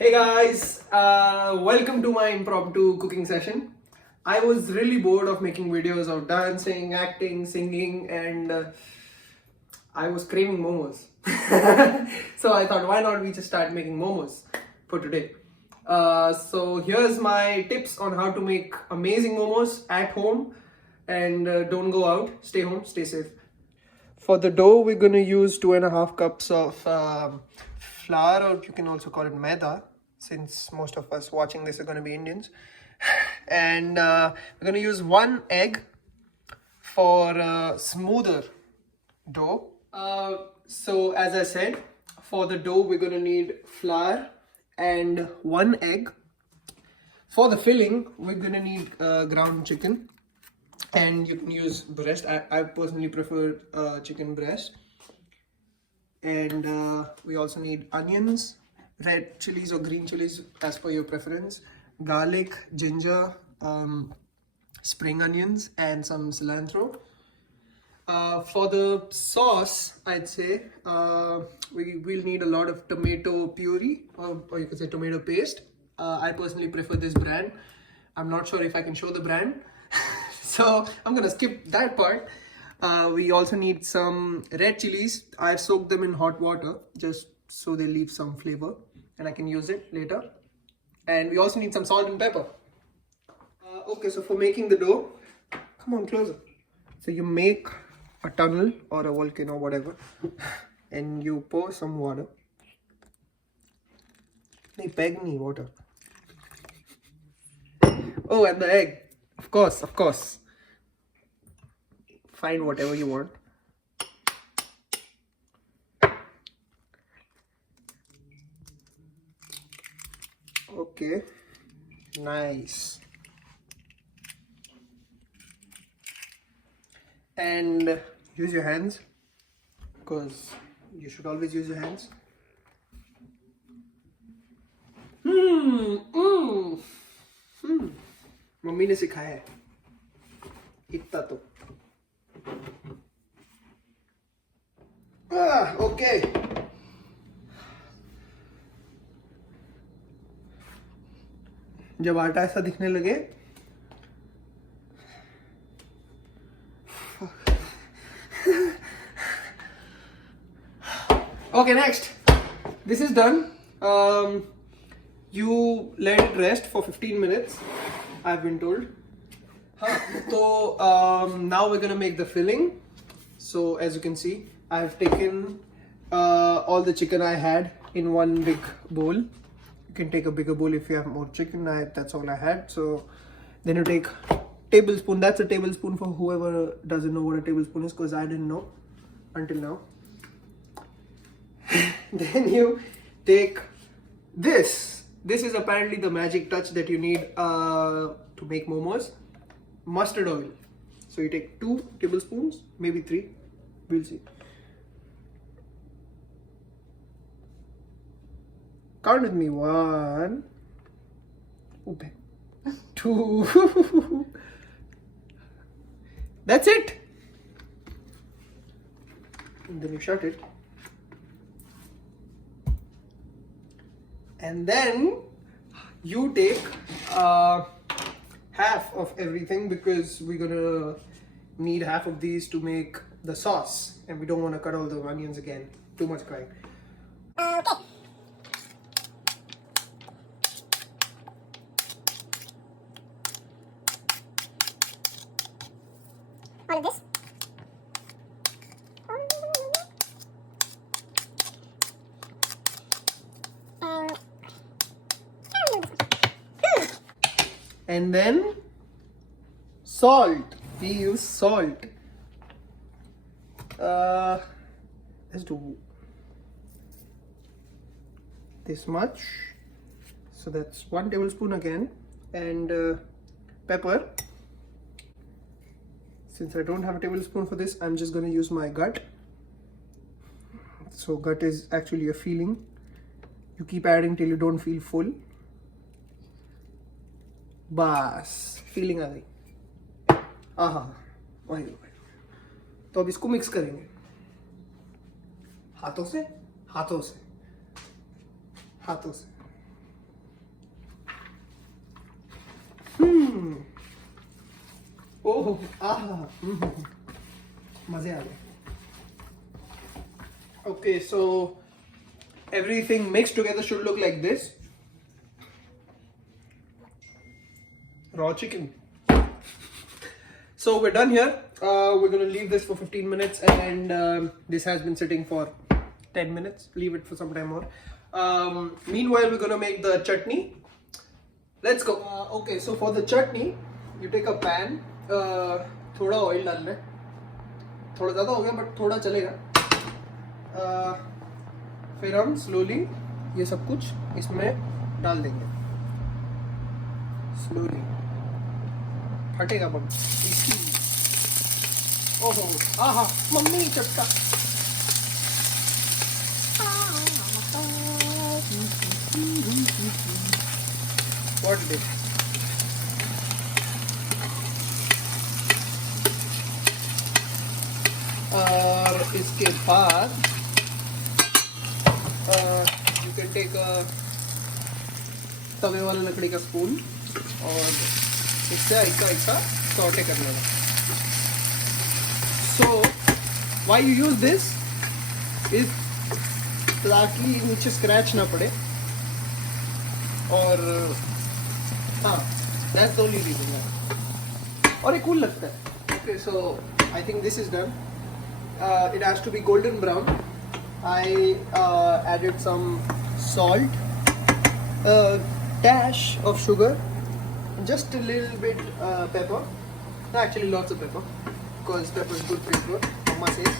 Hey guys, welcome to my impromptu cooking session. I was really bored of making videos of dancing, acting, singing, and I was craving momos. So I thought, why not we just start making momos for today? So here's my tips on how to make amazing momos at home, and don't go out, stay home, stay safe. For the dough, we're going to use 2.5 cups of flour, or you can also call it maida, since most of us watching this are going to be Indians. And we're going to use 1 egg for smoother dough. So as I said, for the dough, we're going to need flour and 1 egg. For the filling, we're going to need ground chicken. And you can use breast. I personally prefer chicken breast. And we also need onions, red chilies or green chilies as per your preference, garlic, ginger, spring onions, and some cilantro. For the sauce, I'd say we will need a lot of tomato puree, or you could say tomato paste. I personally prefer this brand. I'm not sure if I can show the brand. So I'm gonna skip that part. We also need some red chilies. I've soaked them in hot water just so they leave some flavor and I can use it later. And we also need some salt and pepper. Okay, so for making the dough, come on closer. So you make a tunnel or a volcano, whatever, and you pour some water. Water. Oh, and the egg. Of course. Find whatever you want. Okay, nice. And use your hands, because you should always use your hands. Mummy ने सिखाया है इतना तो. Okay. जब आटा ऐसा दिखने लगे, okay, next, this is done. You let it rest for 15 minutes, I've been told. So now we're gonna make the filling. So as you can see, I've taken all the chicken I had in one big bowl. You can take a bigger bowl if you have more chicken. That's all I had. So then you take tablespoon. That's a tablespoon for whoever doesn't know what a tablespoon is, because I didn't know until now. Then you take this. This is apparently the magic touch that you need to make momos. Mustard oil. So you take 2 tablespoons, maybe 3. We'll see. Count with me. 1, 2. That's it. And then you shut it. And then you take half of everything, because we're gonna need half of these to make the sauce, and we don't want to cut all the onions again. Too much crying. Okay. All of this. And then salt. We use salt. Let's do this much. So that's 1 tablespoon again. And pepper. Since I don't have a tablespoon for this, I'm just going to use my gut. So gut is actually a feeling. You keep adding till you don't feel full. बस feeling आ गई. वही. तो अब इसको mix करेंगे हाथों से. ओह आहा मजे आ गए. Okay, so everything mixed together should look like this. Raw chicken. So we're done here. We're gonna leave this for 15 minutes, and this has been sitting for 10 minutes. Leave it for some time more. Meanwhile, we're gonna make the chutney. Let's go. Okay, so for the chutney, you take a pan. थोड़ा oil डालना है. थोड़ा ज़्यादा हो गया, but थोड़ा चलेगा. फिर हम स्लोली ये सब कुछ इसमें डाल देंगे. स्लोली फटेगा बम. ओहो आहा मम्मी चटका. What this? और इसके बाद यू कैन टेक तवे वाला लकड़ी का स्पून और इससे ऐसा सॉटे कर लेना. So why you use this is ताकि नीचे स्क्रैच ना पड़े. और हाँ दैट्स द ओनली रीजन. और ये कूल लगता है. Okay so I think this is done. It has to be golden brown. I added some salt, a dash of sugar, just a little bit pepper. No, actually lots of pepper because pepper is good flavor. Mama says.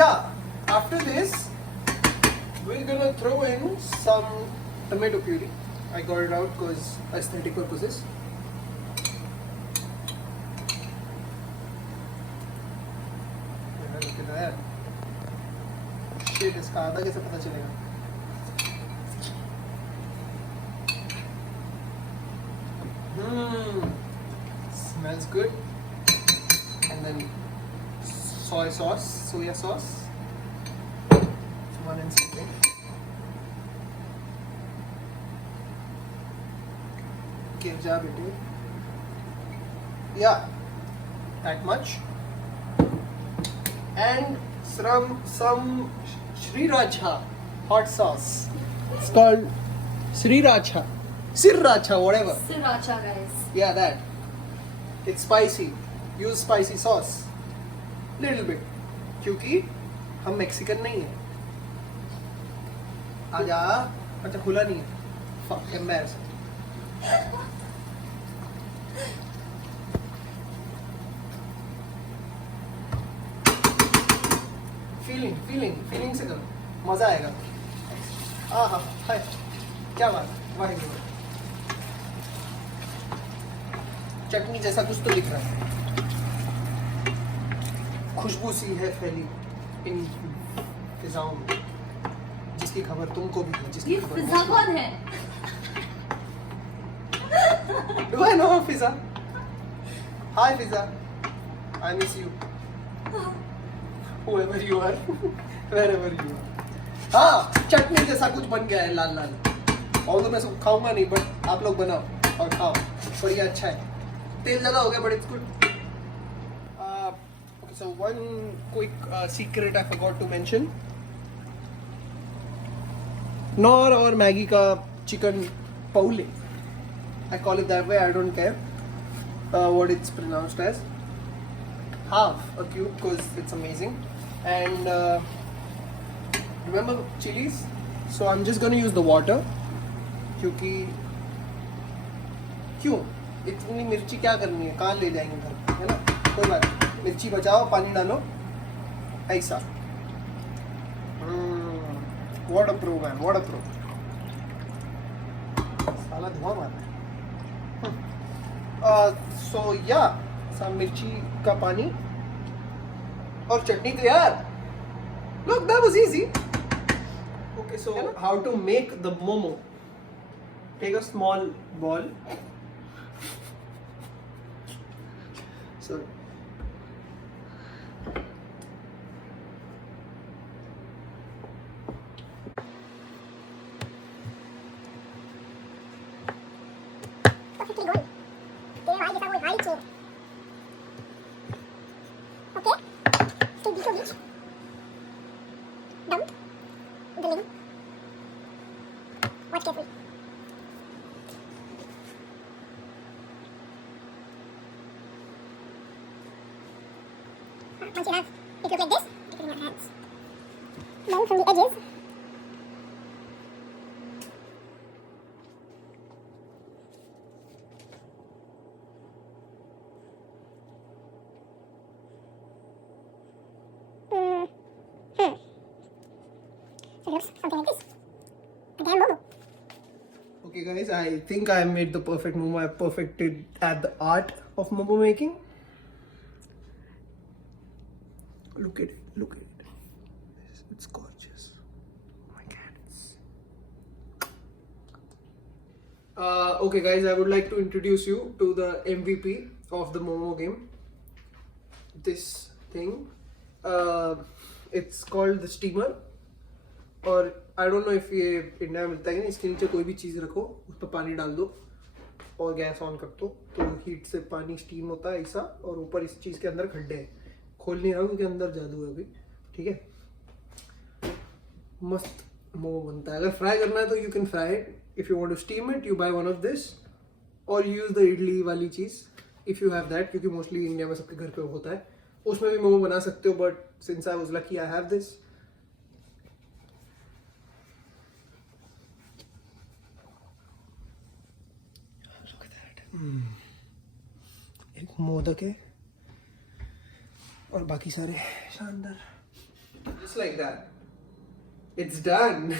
Yeah. After this, we're gonna throw in some tomato puree. I got it out because aesthetic purposes. Shit, इसका आधा कैसे पता चलेगा? Smells good. And then soya sauce. One and something. Give jab it. Yeah, that much. And some sriracha hot sauce. It's called sriracha, whatever. Sriracha, guys. Yeah, that. It's spicy. Use spicy sauce. Little bit. क्योंकि हम Mexican नहीं हैं. आजा. अच्छा खुला नहीं है. Fuck, embarrassing. Feeling से करो. मजा आएगा. आहा हाय क्या बात. वाहिगुरु. चटनी जैसा कुछ तो दिख रहा है. खुशबू सी है फैली इन फिजाओं में, जिसकी खबर तुमको भी है. जिसकी ये खबर फिजा कौन है? Do I know Fiza? Hi Fiza. I miss you. Whoever you are, wherever you are. हाँ चटनी जैसा कुछ बन गया है लाल लाल. और तो मैं सब खाऊंगा नहीं, बट आप लोग बनाओ और खाओ. बढ़िया अच्छा है. तेल ज़्यादा हो गया, but it's good. Okay, so one quick secret I forgot to mention. Nor और मैगी का chicken Patole. I call it that way. I don't care what it's pronounced as. Half a cube because it's amazing. And remember chilies? So I'm just gonna use the water. क्योंकि क्यों इतनी मिर्ची क्या करनी है, कहाँ ले जाएंगे घर, है ना. कोई बात नहीं. मिर्ची बचाओ, पानी डालो. ऐसा. What a pro man, what a pro. साला धुआं मार रहा है. So yeah, some मिर्ची का पानी और चटनी तैयार. Look, that was easy. Okay, so how to make the momo? Take a small ball. So already gone. तेरे भाई जैसा कोई भाई चाहिए. Okay. Stay beach or beach. Dump the link. Watch carefully. Once you have it look like this, take it in your hands. Then from the edges, so it looks something like this. A damn momo. Okay guys, I think I made the perfect momo. I perfected at the art of momo making. Look at it, look at it. It's gorgeous. Oh my god. Okay guys, I would like to introduce you to the MVP of the momo game. This thing. It's called the steamer. और I don't know if ये India में मिलता है कि नहीं. इसके नीचे कोई भी चीज़ रखो, उस पर पानी डाल दो और गैस ऑन कर दो, तो हीट से पानी स्टीम होता है ऐसा, और ऊपर इस चीज़ के अंदर खड्डे हैं. खोल नहीं रहा हूँ क्योंकि अंदर जादू है अभी. ठीक है, मस्त मोमो बनता है. अगर फ्राई करना है तो you can fry it. If you want to steam it you buy one of this और यूज़ द इडली वाली चीज़ इफ़ यू हैव दैट, क्योंकि मोस्टली इंडिया में सबके घर पे होता है. उसमें भी मोमो बना सकते हो, but since I was lucky I have this. एक मोदक है और बाकी सारे शानदार. Just like that. It's done.